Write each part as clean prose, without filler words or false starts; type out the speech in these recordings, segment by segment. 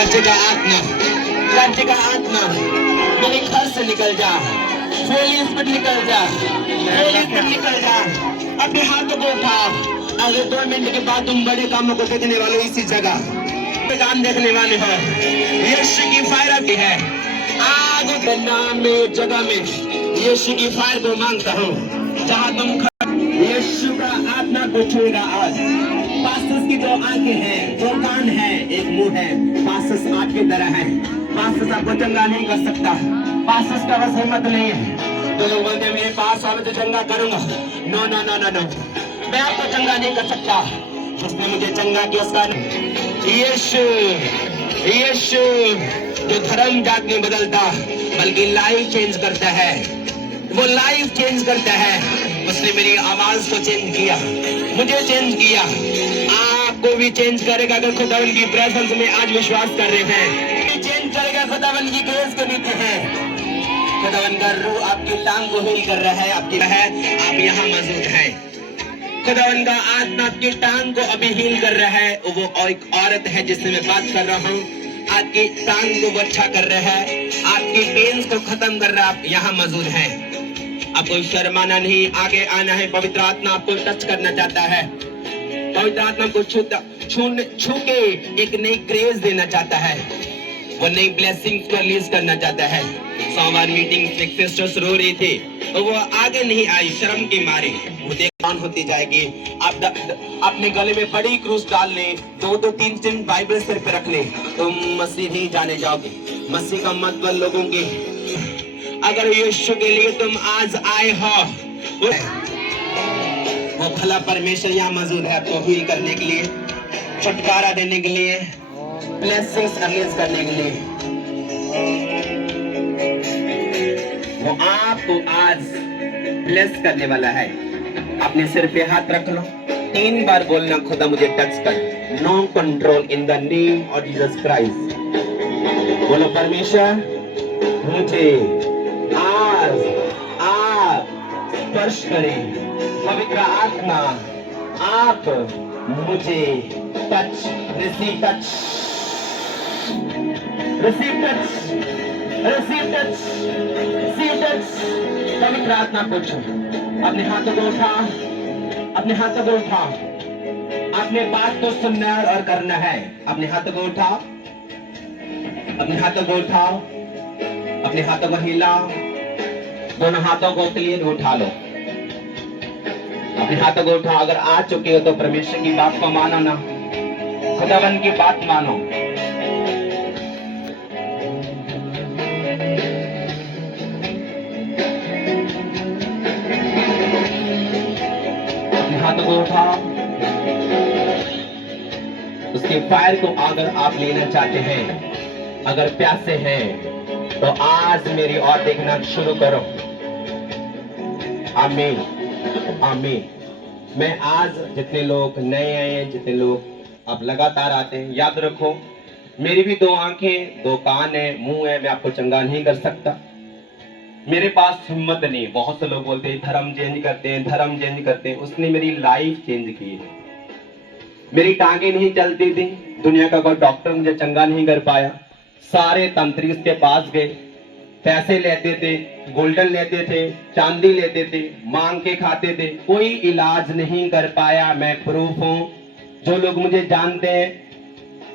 राज्य का आत्मा, राज्य का आत्मा मेरे घर से निकल जा, फैली पर निकल जा, फैली पर निकल जा। अपने हाथों को उठा। अगर 2 मिनट के बाद तुम बड़े कामों को देखने वाले हो, इसी जगह काम देखने वाले हो। यीशु की फायर आती है। आग के नाम में, जगह में यीशु की फायर को मांगता हूँ। जहाँ तुम यीशु का आत्मा को छुएगा आज। पास्टर्स की 2 आंखें हैं, 2 कान हैं, 1 मुंह है। पास्टर्स आग की तरह है। पास्टर्स आपको चंगा नहीं कर सकता। पास्टर्स का बस हिम्मत नहीं है। तो लोग बोलते हैं मेरे पास आओ तो चंगा करूंगा। No no no no no, मैं आपको चंगा नहीं कर सकता। जिसने मुझे चंगा किया उसका यीशु, यीशु जो धर्म जात नहीं बदलता बल्कि लाइफ चेंज करता है। वो लाइफ चेंज करता है। उसने मेरी आवाज को चेंज किया, मुझे चेंज किया, आपको भी चेंज करेगा। अगर खुदावन की प्रेजेंस में आज विश्वास कर रहे हैं, चेंज करेगा। खुदावन की ग्रेस के नीचे है। खुदावन का रूह आपकी टांग को हील कर रहा है। आपकी है, आप यहाँ मौजूद हैं। खुदावन का आत्मा आपकी टांग को अभी हील कर रहा है। वो एक औरत है जिससे मैं बात कर रहा हूँ। आपकी टांग को वो अच्छा कर रहा है, आपकी पेन्स को खत्म कर रहा है। आप यहाँ मौजूद हैं। आपको शर्माना नहीं, आगे आना है। पवित्र आत्मा आपको टच करना चाहता है। पवित्र आत्मा को छू के एक नई ग्रेस देना चाहता है। वो नई ब्लेसिंग्स को रिलीज करना चाहता है। सोमवार मीटिंग में सिस्टर्स रो रही थी तो वो आगे नहीं आई शर्म के मारे। वो देखभाल होती जाएगी। आप अपने गले में बड़ी क्रूस डाल ले, 2-2, 3-3 बाइबल सिर पे रख ले, तुम मसीह नहीं जाने जाओगे। मसीह का मतलब लोगों के, अगर यीशु के लिए तुम आज आए हो, वो भला परमेश्वर यहाँ मौजूद है आपको हील करने के लिए, छुटकारा देने के लिए, ब्लेसिंग्स रिलीज करने के लिए। वो आपको आज ब्लेस करने वाला है। अपने सिर पे हाथ रख लो, 3 बार बोलना, खुदा मुझे टच कर। No control in the name of Jesus Christ. बोलो परमेश्वर मुझे आज आप स्पर्श करें। पवित्र आत्मा आप मुझे touch, receive touch, receive touch, receive touch, receive touch. पवित्र आत्मा को छू। अपने हाथों को उठा, अपने हाथों को उठा। अपने बात को सुनना और करना है। अपने हाथों को उठाओ, अपने हाथों को उठाओ, अपने हाथों को हिलाओ। दोनों हाथों को क्लीन उठा लो। अपने हाथों को उठाओ। अगर आ चुके हो तो परमेश्वर की बात को मानो ना, खुदावन की बात मानो। अपने हाथों को उठाओ। उसके फायर को अगर आप लेना चाहते हैं, अगर प्यासे हैं, तो आज मेरी ओर देखना शुरू करो। आमीन, आमीन। मैं आज जितने लोग नए आए हैं, जितने लोग अब लगातार आते हैं, याद रखो मेरी भी 2 आंखें, 2 कान है, मुंह है। मैं आपको चंगा नहीं कर सकता। मेरे पास हिम्मत नहीं। बहुत से लोग बोलते हैं धर्म चेंज करते हैं, धर्म चेंज करते हैं। उसने मेरी लाइफ चेंज की है। मेरी टांगे नहीं चलती थी, दुनिया का कोई डॉक्टर मुझे चंगा नहीं कर पाया। सारे तंत्री उसके पास गए, पैसे लेते थे, गोल्डन लेते थे, चांदी लेते थे, मांग के खाते थे, कोई इलाज नहीं कर पाया। मैं प्रूफ हूं। जो लोग मुझे जानते हैं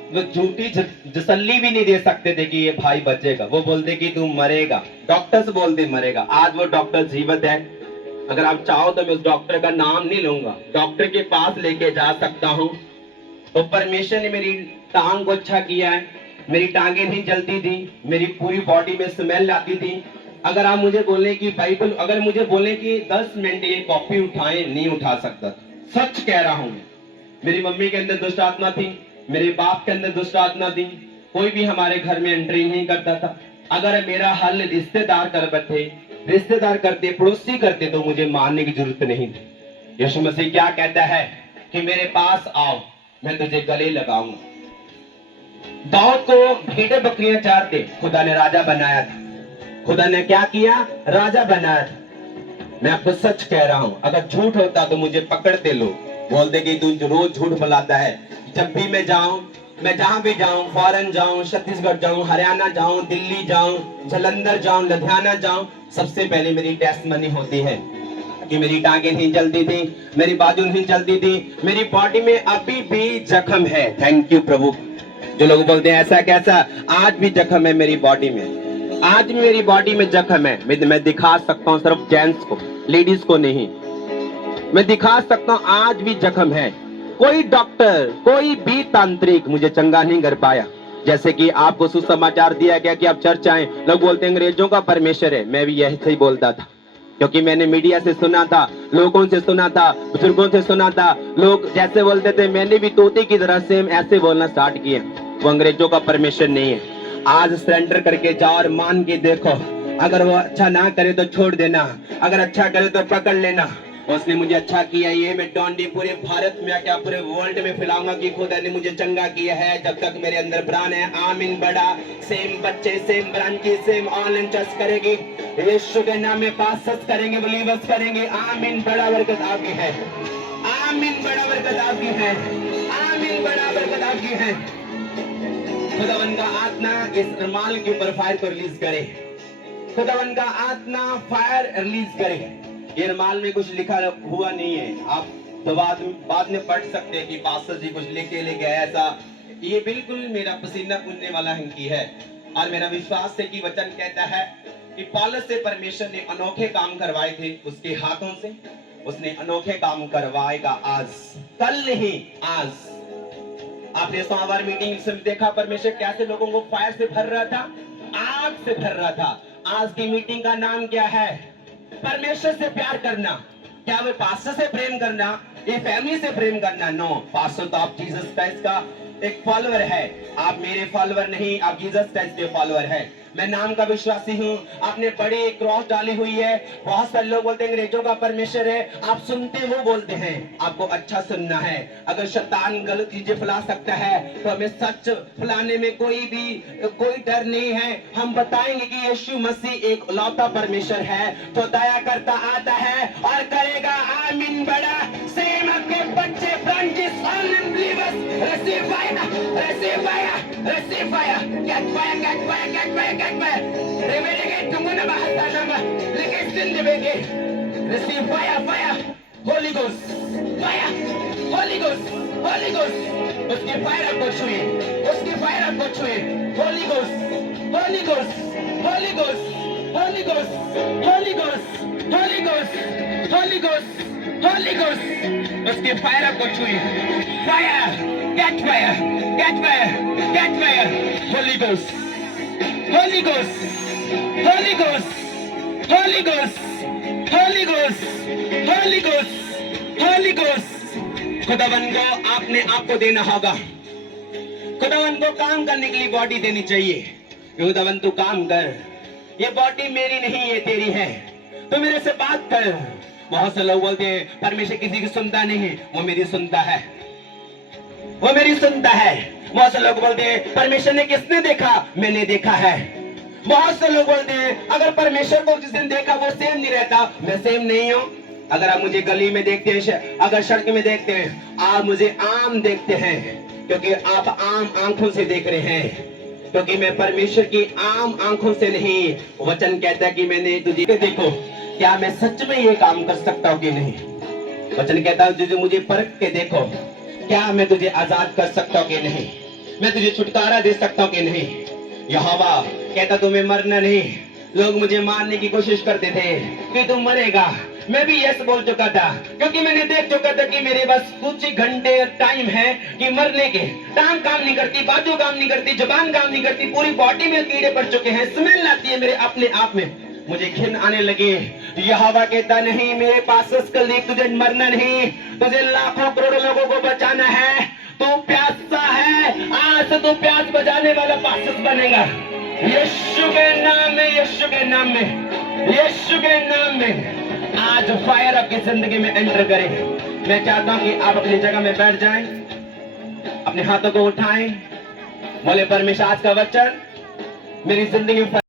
वो झूठी तसल्ली भी नहीं दे सकते थे कि ये भाई बचेगा। वो बोलते कि तू मरेगा। डॉक्टर्स बोलते मरेगा। आज वो डॉक्टर जीवित है। अगर आप चाहो तो मैं उस डॉक्टर का नाम नहीं लूंगा, डॉक्टर के पास लेके जा सकता हूं। तो परमेश्वर ने मेरी टांग को अच्छा किया है। मेरी टांगे नहीं जलती थी, मेरी पूरी बॉडी में स्मेल आती थी। अगर आप मुझे बोले कि बाइबल, अगर मुझे बोले कि 10 मिनट ये कॉपी उठाएं, नहीं उठा सकता। सच कह रहा हूं। मेरी मम्मी के अंदर दुष्ट आत्मा थी, मेरे बाप के अंदर दुष्ट आत्मा थी। कोई भी हमारे घर में एंट्री नहीं करता था। अगर मेरा हल रिश्तेदार कर बैठे, रिश्तेदार करते, पड़ोसी करते, तो मुझे मारने की जरूरत नहीं थी। यीशु मसीह क्या कहता है कि मेरे पास आओ, मैं तुझे गले लगाऊंगा। दाऊद को भेड़ें बकरियां चारते, खुदा ने राजा बनाया था। खुदा ने क्या किया? राजा बनाया था। मैं आपको सच कह रहा हूं, अगर झूठ होता तो मुझे पकड़ते लोग, बोलते कि तू रोज झूठ बुलाता है। जब भी मैं जाऊं मैं जहां भी जाऊं, फॉरेन जाऊं, छत्तीसगढ़ जाऊं, हरियाणा जाऊं, दिल्ली जाऊं, जालंधर जाऊं, लुधियाना जाऊं, सबसे पहले मेरी टेस्ट मनी होती है कि मेरी टांगे नहीं जलती थी, मेरी बाजू नहीं जलती थी, मेरी बॉडी में अभी भी जख्म है। थैंक यू प्रभु। जो लोग बोलते हैं ऐसा कैसा, आज भी जख्म है मेरी बॉडी में, आज भी मेरी बॉडी में जख्म है। मैं दिखा सकता हूँ सिर्फ जेंट्स को, लेडीज को नहीं। मैं दिखा सकता हूँ आज भी जख्म है। कोई डॉक्टर, कोई भी तांत्रिक मुझे चंगा नहीं कर पाया। जैसे कि आपको सुसमाचार दिया गया कि आप चर्च आए, लोग बोलते हैं अंग्रेजों का परमेश्वर है, मैं भी यही सही बोलता था, क्योंकि मैंने मीडिया से सुना था, लोगों से सुना था, बुजुर्गों से सुना था। लोग जैसे बोलते थे, मैंने भी तोते की तरह सेम ऐसे बोलना स्टार्ट किए। वो अंग्रेजों का परमेश्वर नहीं है। आज सरेंडर करके जाओ और मान के देखो, अगर वो अच्छा ना करे तो छोड़ देना, अगर अच्छा करे तो पकड़ लेना। उसने मुझे अच्छा किया, ये मैं डॉन्डी पूरे भारत में, क्या पूरे वर्ल्ड में फैलाऊंगा कि खुदा ने मुझे चंगा किया है। जब तक मेरे अंदर प्राण है, आमीन। बड़ा सेम बच्चे, सेम ब्रांची, सेम ऑनलाइन चर्च करेगी, यीशु के नाम में पास करेंगे, बिलीवर्स करेंगे। आमीन। बड़ा बरकत आपकी है, आमीन। बड़ा बरकत आपकी है, आमीन। बड़ा बरकत आपकी है। खुदावन का आत्मा इस रुमाल के ऊपर फायर को रिलीज करे, खुदावन का आत्मा फायर रिलीज करे। ये रुमाल में कुछ लिखा हुआ नहीं है, आप तो बाद में पढ़ सकते हैं कि पास्टर जी कुछ लिख के ले गए ऐसा। ये बिल्कुल मेरा पसीना पुनने वाला हिंकी है, और मेरा विश्वास है कि वचन कहता है कि पौलुस से परमेश्वर ने अनोखे काम करवाए थे, उसके हाथों से उसने अनोखे काम करवाएगा आज, कल नहीं आज। आपने सोमवार मीटिंग से देखा परमेश्वर कैसे लोगों को फायर से भर रहा था, आग से भर रहा था। आज की मीटिंग का नाम क्या है? परमेश्वर से प्यार करना। क्या वो पास्टर से प्रेम करना, ये फैमिली से प्रेम करना? नो। पास्टर तो आप जीसस क्राइस्ट का एक फॉलोअर है, आप मेरे फॉलोअर नहीं, आप जीसस क्राइस्ट के फॉलोअर है। मैं नाम का विश्वासी हूँ। आपने बड़ी क्रॉस डाली हुई है। बहुत सारे लोग बोलते हैं अंग्रेजों का परमेश्वर है, आप सुनते वो बोलते हैं, आपको अच्छा सुनना है। अगर शैतान गलत चीजें फैला सकता है तो हमें सच फैलाने में कोई डर नहीं है। हम बताएंगे कि यीशु मसीह एक लौता परमेश्वर है, तो दया करता आता है और करेगा। आमीन। बड़ा सेम आपके बच्चे branches online believers receive fire, receive fire, receive fire, get fire, get fire, get fire, get fire. रिमेडिकेट तुमने bahasa nama lekisin dibege. Receive fire, fire, Holy Ghost, fire, Holy Ghost, Holy Ghost। उसके fire आपको छुए, उसके fire आपको छुए। Holy Ghost, Holy Ghost, Holy Ghost, Holy Ghost, Holy Ghost, Holy Ghost, Holy Ghost, Holy Ghost। उसके fire आपको छुए। Fire, get fire, get fire, get fire। Holy Ghost, Holy Ghost, Holy Ghost, Holy Ghost, Holy Ghost, Holy Ghost, Holy Ghost। खुदावन को आपने आपको देना होगा। खुदावन को काम करने के लिए बॉडी देनी चाहिए। खुदावन तू काम कर, ये बॉडी मेरी नहीं है तेरी है, तो मेरे से बात कर। बहुत से लोग बोलते हैं परमेश्वर किसी की सुनता नहीं, वो मेरी सुनता है, वो मेरी सुनता है। बहुत से लोग बोलते हैं परमेश्वर ने किसने देखा? मैंने देखा है। बहुत से लोग बोलते हैं अगर परमेश्वर को जिसने देखा वो सेम नहीं रहता, मैं सेम नहीं हूँ। अगर आप मुझे गली में देखते हैं, अगर सड़क में देखते हैं, आप मुझे आम देखते हैं, क्योंकि आप आम आंखों से देख रहे हैं, क्योंकि मैं परमेश्वर की आम आंखों से नहीं। वचन कहता है कि मैंने तुझे देखो, क्या मैं सच में ये काम कर सकता हूँ कि नहीं? वचन कहता है तुझे मुझे परख के देखो, क्या मैं तुझे आजाद कर सकता हूँ कि नहीं, मैं तुझे छुटकारा दे सकता हूँ कि नहीं। यहोवा कहता तुम्हें मरना नहीं। लोग मुझे मारने की कोशिश करते थे कि तुम मरेगा, मैं भी यस बोल चुका था, क्योंकि मैंने देख चुका था कि मेरे पास कुछ ही घंटे टाइम है कि मरने के। टांग काम नहीं करती, बाजू काम नहीं करती, जुबान काम नहीं करती, पूरी बॉडी में कीड़े पड़ चुके हैं, स्मेल आती है मेरे अपने आप में, मुझे घिन आने लगे। यहोवा कहता नहीं, मेरे पास तुझे मरना नहीं, तुझे लाखों करोड़ों लोगों को बचाना है। तू प्यासा है, आज से तू प्यास बजाने वाला पासस बनेगा। यीशु के नाम में, यीशु के नाम में, यीशु के नाम में आज फायर आपकी जिंदगी में एंटर करे। मैं चाहता हूं कि आप अपनी जगह में बैठ जाएं, अपने हाथों को उठाएं, बोले परमेश्वर आज का वचन मेरी जिंदगी में